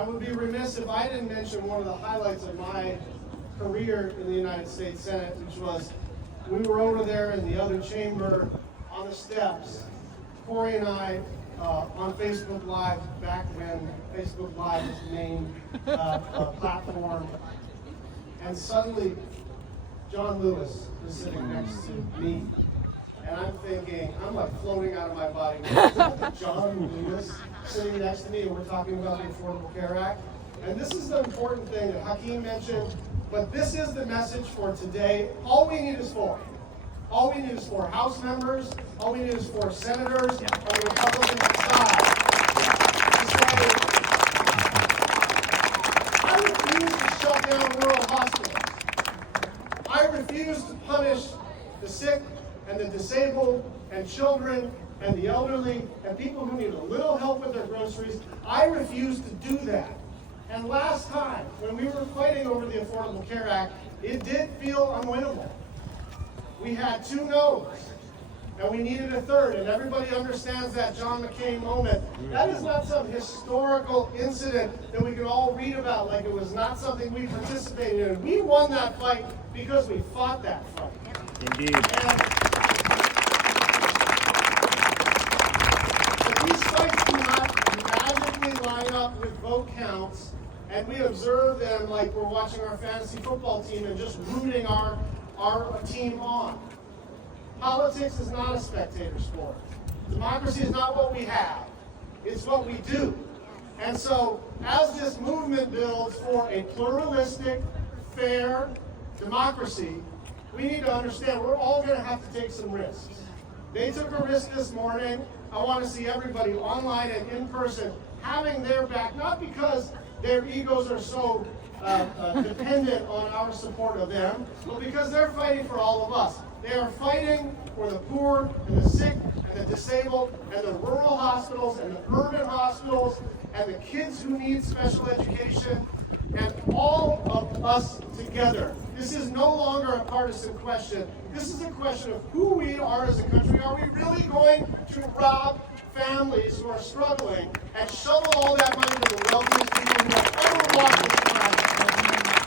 I would be remiss if I didn't mention one of the highlights of my career in the United States Senate, which was we were over there in the other chamber on the steps, Corey and I, on Facebook Live, back when Facebook Live was the main platform, and suddenly John Lewis was sitting next to me, and I'm thinking, I'm like floating out of my body. John Lewis sitting next to me, and we're talking about the Affordable Care Act. And this is the important thing that Hakeem mentioned, but this is the message for today. All we need is four. All we need is four House members. All we need is four senators on the Republican side to say, I refuse to shut down rural hospitals. I refuse to punish the sick and the disabled and children and the elderly and people who need a little help with their groceries. I refuse to do that. And last time, when we were fighting over the Affordable Care Act, it did feel unwinnable. We had 2 no's, and we needed a third, and everybody understands that John McCain moment. That is not some historical incident that we can all read about like it was not something we participated in. We won that fight because we fought that fight. Indeed. And but these fights do not magically line up with vote counts, and we observe them like we're watching our fantasy football team and just rooting our team on. Politics is not a spectator sport. Democracy is not what we have. It's what we do. And so, as this movement builds for a pluralistic, fair democracy, we need to understand we're all going to have to take some risks. They took a risk this morning. I want to see everybody online and in person having their back, not because their egos are so dependent on our support of them, but because they're fighting for all of us. They are fighting for the poor and the sick and the disabled and the rural hospitals and the urban hospitals and the kids who need special education and all of us together. This is no longer a partisan question. This is a question of who we are as a country. Are we really going to rob families who are struggling and shovel all that money to the wealthiest people who have ever walked this planet?